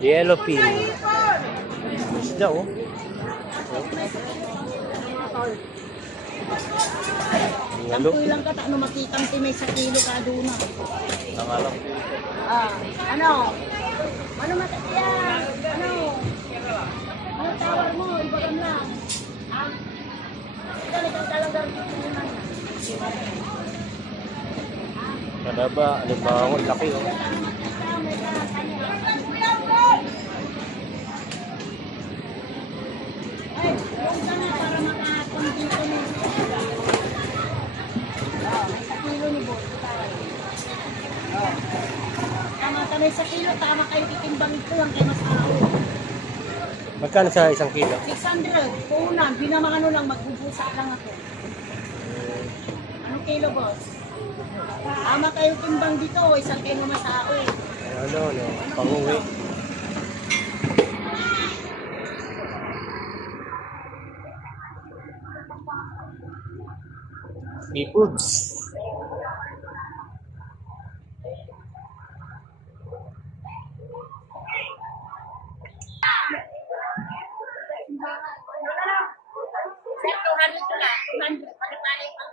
Yellow pin. Isda oh. Yellow. Tampoy lang ka, ano makitang timay sa kilo ka doon na. Ang alam. Ah, ano? Ano matatiya? Ano? Ano tawar mo? Ibagam lang. Ah? Dali kang talaga dito naman. Kilo ni Boss. Ah. Tama ka na sa kilo, tama kayo titimbang ito lang kay mas. Magkano sa isang kilo? 600, puhunan, binamano lang, magbubusak lang ako. Anong kilo, boss? Ama kayo timbang dito, o isang kayo naman sa ako eh. Ano, ano, pang-uwi. Seafoods. Sir, 200 ko lang. 200. Ano pa rin pang